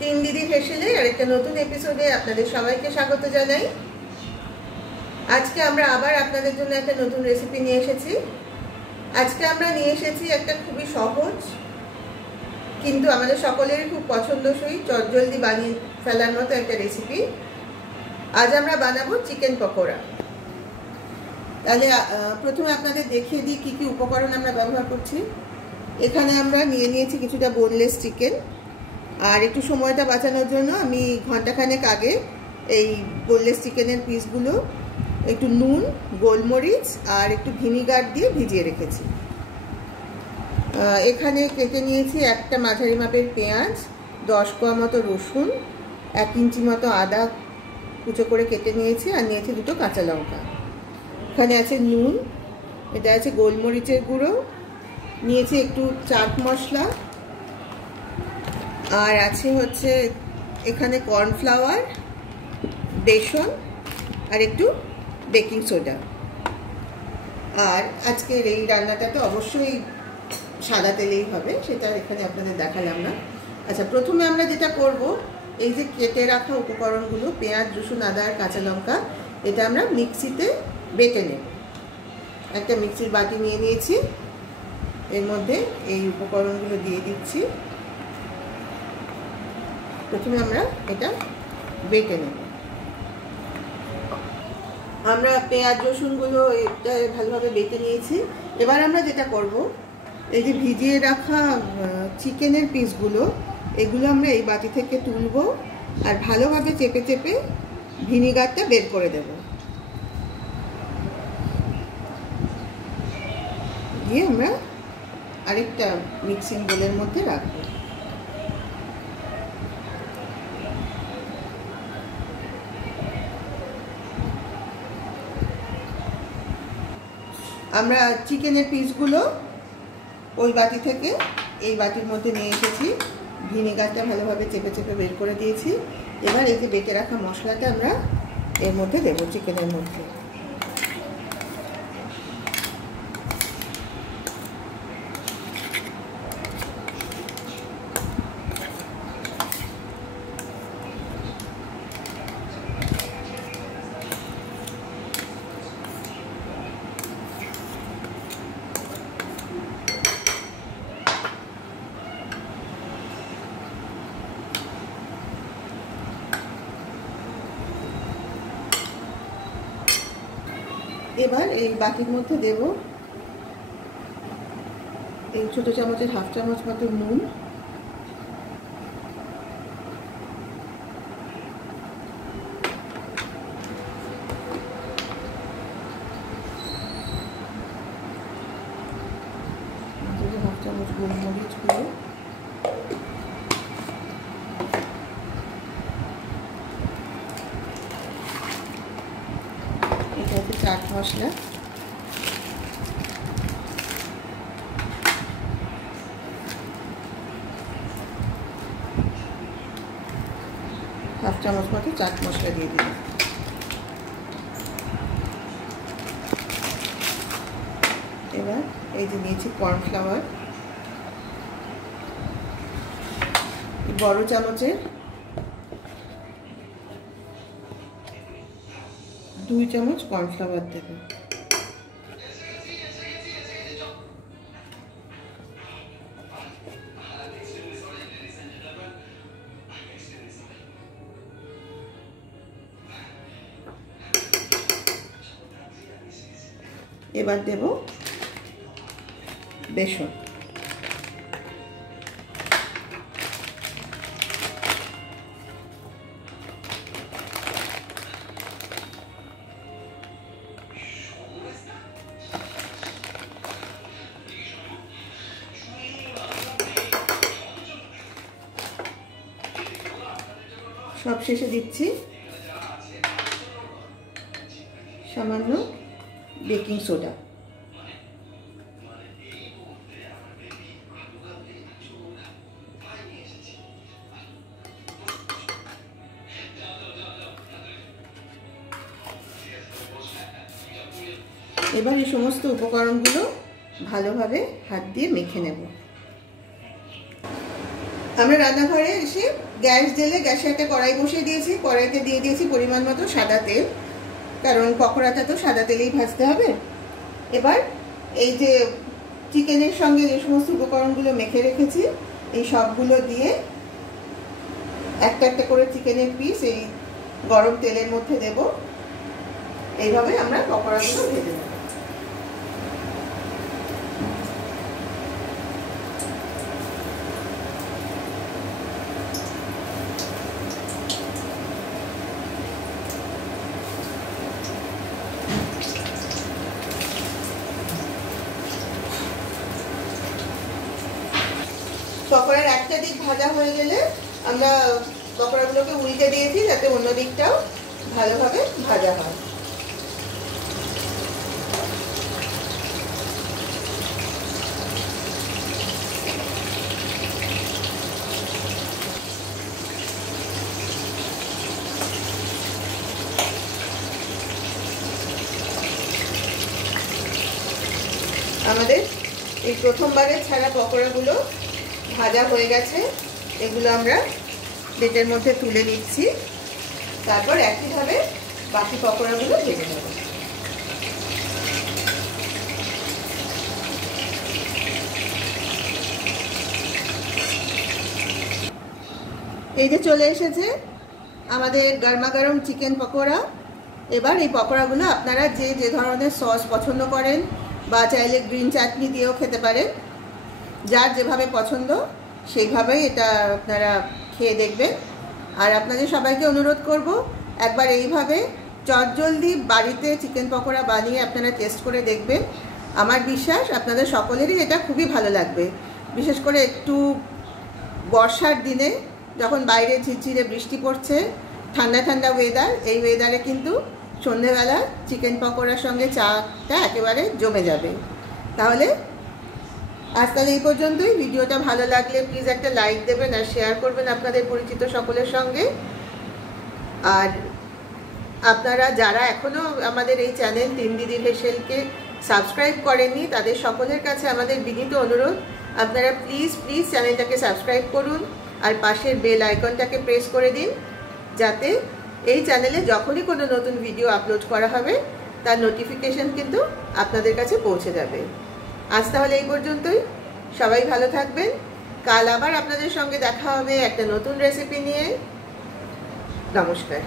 তিন দিদি ফেসিলে আরেকটা নতুন এপিসোডে আপনাদের সবাইকে স্বাগত জানাই। আজকে আমরা আবার আপনাদের জন্য একটা নতুন রেসিপি নিয়ে এসেছি। আজকে আমরা নিয়ে এসেছি একটা খুবই সহজ কিন্তু আমাদের সকলেরই খুব পছন্দসই চটজলদি বানিয়ে ফেলার মতো একটা রেসিপি। আজ আমরা বানাবো চিকেন পকোড়া। তাহলে প্রথমে আপনাদের দেখিয়ে দিই কী কী উপকরণ আমরা ব্যবহার করছি। এখানে আমরা নিয়ে নিয়েছি কিছুটা বোনলেস চিকেন, আর একটু সময়টা বাঁচানোর জন্য আমি ঘন্টাখানেক আগে এই বোনলেস চিকেনের পিসগুলো একটু নুন, গোলমরিচ আর একটু ভিনিগার দিয়ে ভিজিয়ে রেখেছি। এখানে কেটে নিয়েছি একটা মাঝারি মাপের পেঁয়াজ, 10 কোয়া মতো রসুন, 1 ইঞ্চি মতো আদা কুচো করে কেটে নিয়েছি, আর নিয়েছি 2টো কাঁচা লঙ্কা। এখানে আছে নুন, এটা আছে গোলমরিচের গুঁড়ো, নিয়েছি একটু চাট মশলা, আর আছে হচ্ছে এখানে কর্নফ্লাওয়ার, বেসন আর একটু বেকিং সোডা। আর আজকের এই রান্নাটা তো অবশ্যই সাদা তেলেই হবে, সেটা এখানে আপনাদের দেখালাম না। আচ্ছা, প্রথমে আমরা যেটা করব, এই যে কেটে রাখা উপকরণগুলো পেঁয়াজ, রসুন, আদা আর কাঁচা লঙ্কা, এটা আমরা মিক্সিতে বেটে নেব। একটা মিক্সির বাটি নিয়ে নিয়েছি, এর মধ্যে এই উপকরণগুলো দিয়ে দিচ্ছি। প্রথমে আমরা এটা বেটে নেব। আমরা পেঁয়াজ রসুনগুলো এটা ভালোভাবে বেটে নিয়েছি। এবার আমরা যেটা করব, এই যে ভিজিয়ে রাখা চিকেনের পিসগুলো, এগুলো আমরা এই বাটি থেকে তুলব আর ভালোভাবে চেপে চেপে ভিনিগারটা বের করে দেব। দিয়ে আমরা আরেকটা মিক্সিং বোলের মধ্যে রাখবো। আমরা চিকেনের পিসগুলো ওই বাটি থেকে এই বাটির মধ্যে নিয়ে এসেছি, ভিনেগারটা ভালোভাবে চেপে চেপে বের করে দিয়েছি। এবার এই যে বেটে রাখা মশলাটা আমরা এর মধ্যে দেবো, চিকেনের মধ্যে। এবার এই বাটির মধ্যে দেব এই ছোট চামচের 1/2 চামচ মতো নুন, চামচ গোলমরিচ গুঁড়ো, এটা হচ্ছে চাট মশলা, হাফ চামচ মতো চাট মশলা দিয়ে দিলাম। এবার এই যে নিয়েছি কর্নফ্লাওয়ার, বড় চামচের 2 চামচ কর্নফ্লাওয়ার দেব। এবার দেব বেসন। সব শেষে দিচ্ছি সামান্য বেকিং সোডা। এবার এই সমস্ত উপকরণগুলো ভালোভাবে হাত দিয়ে মেখে নেব। আমরা রান্নাঘরে এসে গ্যাস জেলে গ্যাসে একটা কড়াই বসিয়ে দিয়েছি। কড়াইতে দিয়ে দিয়েছি পরিমাণ মতো সাদা তেল, কারণ পকোড়াটা তো সাদা তেলেই ভাজতে হবে। এবার এই যে চিকেনের সঙ্গে যে সমস্ত উপকরণগুলো মেখে রেখেছি এই সবগুলো দিয়ে একটা একটা করে চিকেনের পিস এই গরম তেলের মধ্যে দেব। এইভাবে আমরা পকোড়াগুলো ভেজে নেব। পকোড়ার একটা দিক ভাজা হয়ে গেলে আমরা পকোড়াগুলোকে উল্টে দিয়েছি যাতে অন্য দিকটাও ভালোভাবে ভাজা হয়। আমাদের এই প্রথমবারের ছাড়া পকোড়াগুলো ভাজা হয়ে গেছে। এগুলো আমরা প্লেটের মধ্যে তুলে নিচ্ছি। তারপর একইভাবে বাকি পকোড়াগুলো ভেজে নেব। এই যে চলে এসেছে আমাদের গরমা গরম চিকেন পকোড়া। এবার এই পকোড়াগুলো আপনারা যে যে ধরনের সস পছন্দ করেন বা চাইলে গ্রিন চাটনি দিয়েও খেতে পারেন, যার যেভাবে পছন্দ সেইভাবেই এটা আপনারা খেয়ে দেখবেন। আর আপনাদের সবাইকে অনুরোধ করব একবার এইভাবে চটজলদি বাড়িতে চিকেন পকোড়া বানিয়ে আপনারা টেস্ট করে দেখবেন। আমার বিশ্বাস আপনাদের সকলেরই এটা খুবই ভালো লাগবে। বিশেষ করে একটু বর্ষার দিনে যখন বাইরে ঝিরঝিরে বৃষ্টি পড়ছে, ঠান্ডা ঠান্ডা ওয়েদার, এই ওয়েদারে কিন্তু সন্ধেবেলা চিকেন পকোড়ার সঙ্গে চাটা একেবারে জমে যাবে। তাহলে আজ তাহলে এই পর্যন্তই। ভিডিওটা ভালো লাগলে প্লিজ একটা লাইক দেবেন আর শেয়ার করবেন আপনাদের পরিচিত সকলের সঙ্গে। আর আপনারা যারা এখনও আমাদের এই চ্যানেল তিন দিদির হেসেলকে সাবস্ক্রাইব করেননি তাদের সকলের কাছে আমাদের বিনীত অনুরোধ, আপনারা প্লিজ প্লিজ চ্যানেলটাকে সাবস্ক্রাইব করুন আর পাশের বেল আইকনটাকে প্রেস করে দিন, যাতে এই চ্যানেলে যখনই কোনো নতুন ভিডিও আপলোড করা হবে তার নোটিফিকেশন কিন্তু আপনাদের কাছে পৌঁছে যাবে। আজ তাহলে এই পর্যন্তই। সবাই ভালো থাকবেন। কাল আবার আপনাদের সঙ্গে দেখা হবে একটা নতুন রেসিপি নিয়ে। নমস্কার।